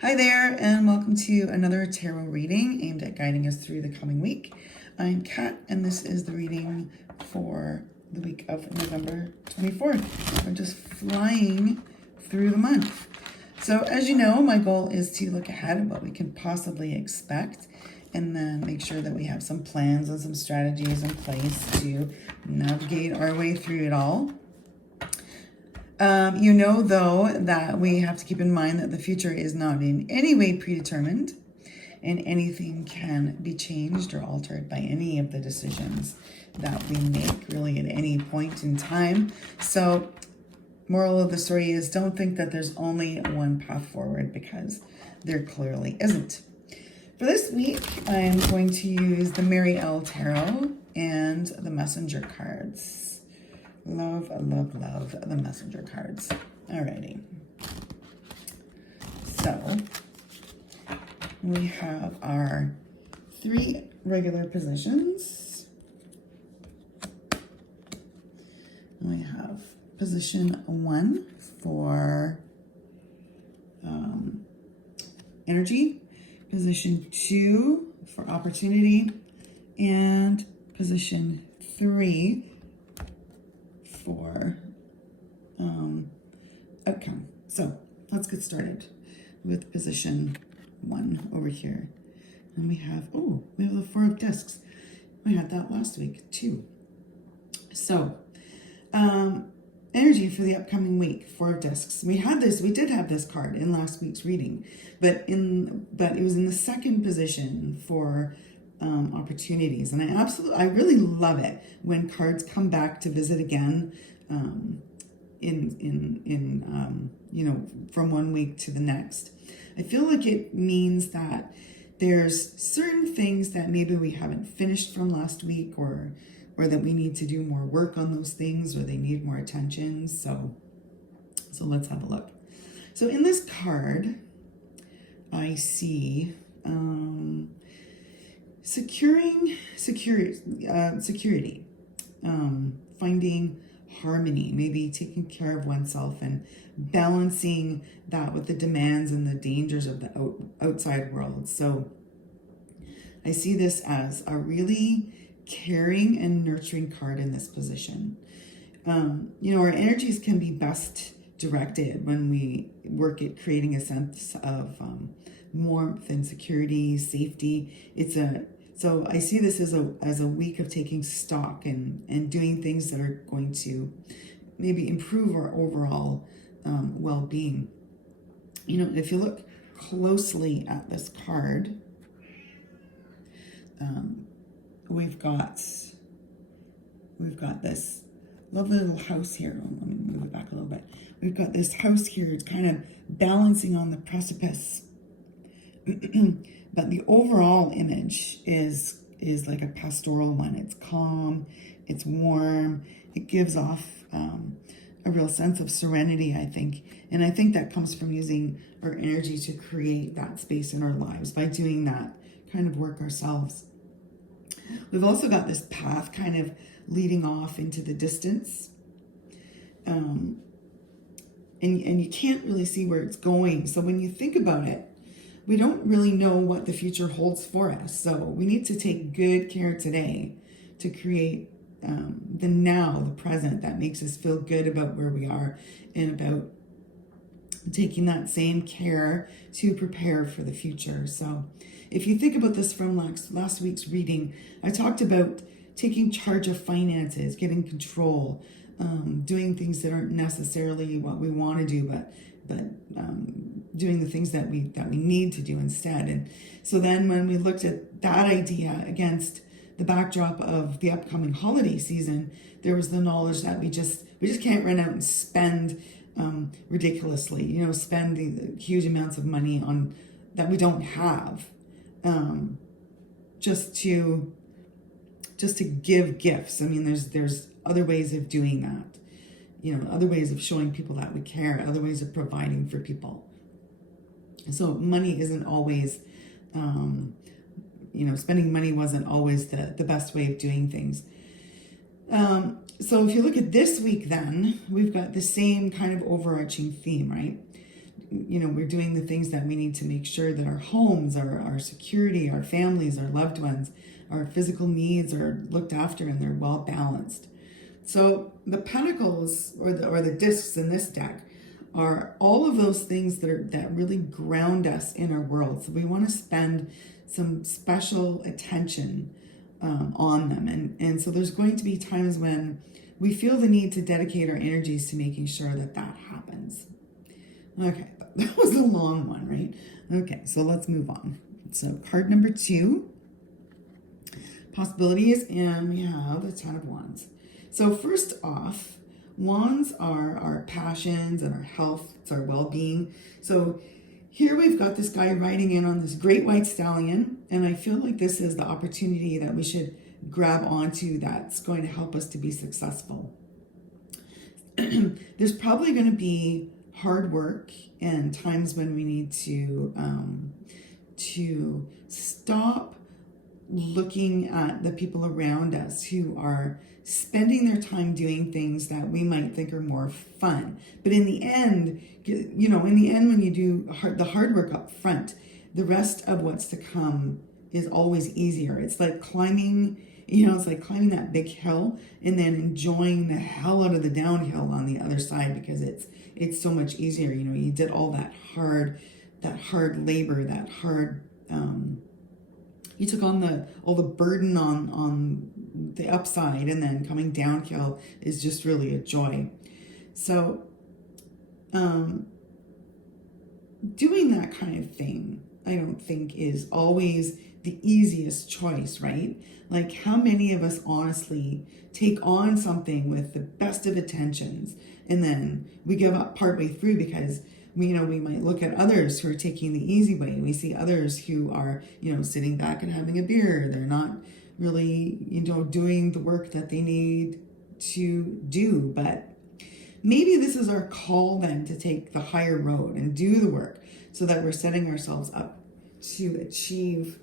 Hi there, and welcome to another tarot reading aimed at guiding us through the coming week. I'm Kat, and this is the reading for the week of November 24th. We're just flying through the month. So as you know, my goal is to look ahead at what we can possibly expect and then make sure that we have some plans and some strategies in place to navigate our way through it all. You know, though, that we have to keep in mind that the future is not in any way predetermined and anything can be changed or altered by any of the decisions that we make really at any point in time. So, moral of the story is don't think that there's only one path forward, because there clearly isn't. For this week, I'm going to use the Mary L. Tarot and the Messenger cards. Love the Messenger cards. Alrighty. So, we have our 3 regular positions. We have position 1 for energy, position 2 for opportunity, and position 3 for outcome. So let's get started with position 1 over here. And we have the 4 of discs. We had that last week too. So energy for the upcoming week, 4 of discs. We did have this card in last week's reading, but it was in the second position for opportunities. And I really love it when cards come back to visit again from one week to the next. I feel like it means that there's certain things that maybe we haven't finished from last week, or that we need to do more work on those things, or they need more attention. So let's have a look. So in this card, I see security, finding harmony, maybe taking care of oneself and balancing that with the demands and the dangers of the outside world. So I see this as a really caring and nurturing card in this position. Our energies can be best directed when we work at creating a sense of warmth and security, safety. So I see this as a week of taking stock and doing things that are going to maybe improve our overall well-being. If you look closely at this card, we've got this lovely little house here. Let me move it back a little bit. We've got this house here. It's kind of balancing on the precipice. But the overall image is like a pastoral one. It's calm, it's warm, it gives off a real sense of serenity, I think. And I think that comes from using our energy to create that space in our lives by doing that kind of work ourselves. We've also got this path kind of leading off into the distance. And you can't really see where it's going. So when you think about it, we don't really know what the future holds for us. So we need to take good care today to create the now, the present, that makes us feel good about where we are, and about taking that same care to prepare for the future. So if you think about this from last week's reading, I talked about taking charge of finances, getting control, doing things that aren't necessarily what we want to do, but doing the things that we need to do instead. And so then when we looked at that idea against the backdrop of the upcoming holiday season, there was the knowledge that we just can't run out and spend ridiculously, spend the huge amounts of money on that we don't have, just to give gifts. I mean, there's other ways of doing that. Other ways of showing people that we care, other ways of providing for people. So money isn't always, spending money wasn't always the best way of doing things. So if you look at this week, then we've got the same kind of overarching theme, right? we're doing the things that we need to make sure that our homes, our security, our families, our loved ones, our physical needs are looked after and they're well balanced. So the pentacles or the discs in this deck are all of those things that really ground us in our world. So we want to spend some special attention on them. And so there's going to be times when we feel the need to dedicate our energies to making sure that happens. Okay, that was a long one, right? Okay, so let's move on. So card number 2, possibilities, and we have the 10 of Wands. So first off, Wands are our passions and our health, it's our well-being. So here we've got this guy riding in on this great white stallion, and I feel like this is the opportunity that we should grab onto that's going to help us to be successful. There's probably going to be hard work and times when we need to stop looking at the people around us who are spending their time doing things that we might think are more fun. But in the end, when you do the hard work up front, the rest of what's to come is always easier. It's like climbing, that big hill and then enjoying the hell out of the downhill on the other side, because it's so much easier. You did all that hard labor, that hard, you took on all the burden on the upside, and then coming downhill is just really a joy. So doing that kind of thing, I don't think is always the easiest choice, right? Like, how many of us honestly take on something with the best of intentions and then we give up partway through because we might look at others who are taking the easy way. We see others who are, sitting back and having a beer. They're not really, doing the work that they need to do. But maybe this is our call then to take the higher road and do the work so that we're setting ourselves up to achieve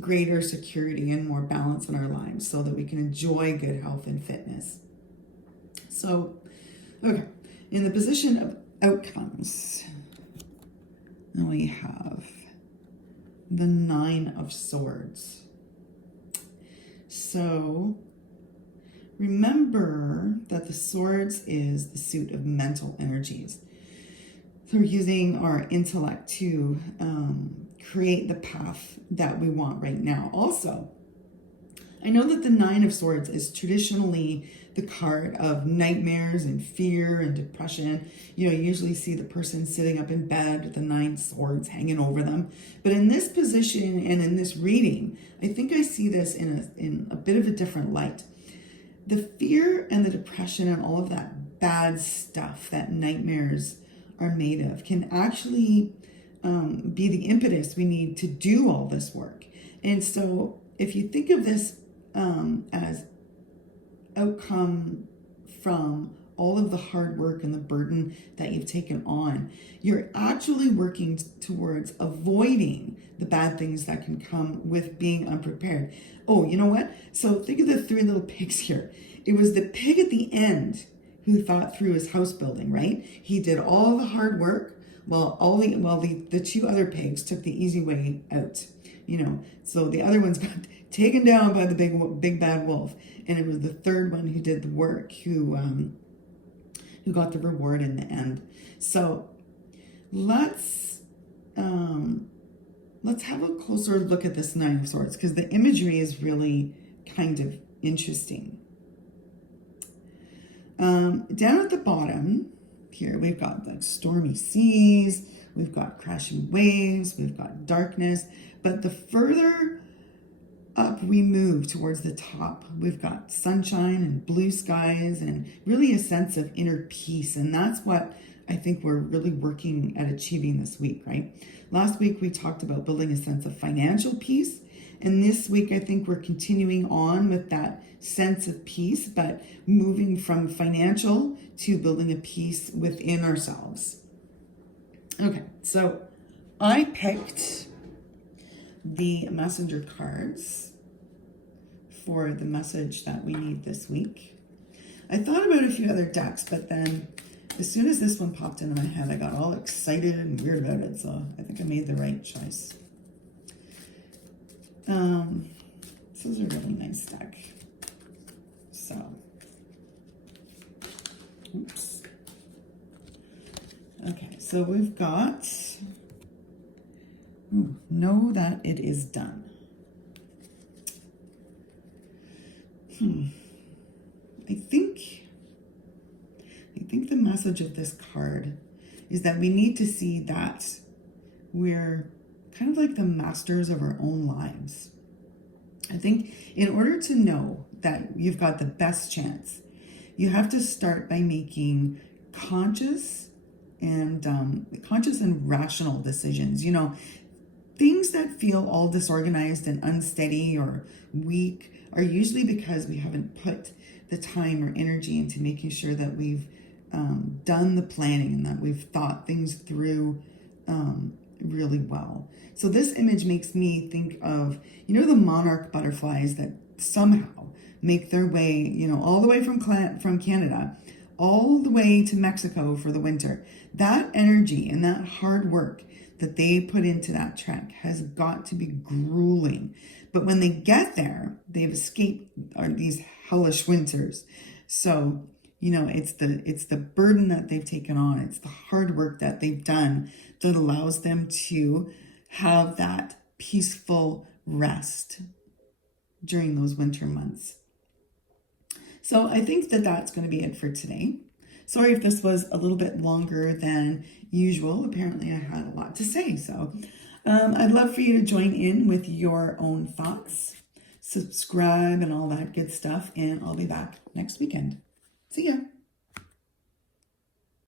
greater security and more balance in our lives so that we can enjoy good health and fitness. So, okay, in the position of outcomes, we have the 9 of Swords. So remember that the Swords is the suit of mental energies. So we're using our intellect to create the path that we want right now. Also, I know that the 9 of Swords is traditionally the card of nightmares and fear and depression. You usually see the person sitting up in bed with the 9 swords hanging over them. But in this position and in this reading, I think I see this in a bit of a different light. The fear and the depression and all of that bad stuff that nightmares are made of can actually be the impetus we need to do all this work. And so if you think of this as outcome from all of the hard work and the burden that you've taken on, you're actually working towards avoiding the bad things that can come with being unprepared. Oh, you know what? So think of the 3 little pigs here. It was the pig at the end who thought through his house building, right? He did all the hard work while the 2 other pigs took the easy way out. So the other ones got taken down by the big bad wolf, and it was the 3rd one who did the work who got the reward in the end. So let's have a closer look at this 9 of Swords, because the imagery is really kind of interesting. Down at the bottom here, we've got the stormy seas, we've got crashing waves, we've got darkness, but the further up we move towards the top, we've got sunshine and blue skies and really a sense of inner peace. And that's what I think we're really working at achieving this week, right? Last week, we talked about building a sense of financial peace. And this week, I think we're continuing on with that sense of peace, but moving from financial to building a peace within ourselves. Okay, so I picked the messenger cards for the message that we need this week. I thought about a few other decks, but then as soon as this one popped into my head, I got all excited and weird about it. So I think I made the right choice. This is a really nice deck. So, oops. Okay, so we've got, know that it is done. I think the message of this card is that we need to see that we're kind of like the masters of our own lives. I think in order to know that you've got the best chance, you have to start by making conscious and rational decisions. You know, things that feel all disorganized and unsteady or weak are usually because we haven't put the time or energy into making sure that we've done the planning and that we've thought things through really well. So this image makes me think of, you know, the monarch butterflies that somehow make their way, you know, all the way from Canada, all the way to Mexico for the winter. That energy and that hard work that they put into that trek has got to be grueling. But when they get there, they've escaped these hellish winters. So, you know, it's the burden that they've taken on. It's the hard work that they've done that allows them to have that peaceful rest during those winter months. So I think that that's going to be it for today. Sorry if this was a little bit longer than usual. Apparently I had a lot to say. So I'd love for you to join in with your own thoughts, subscribe and all that good stuff. And I'll be back next weekend. See ya.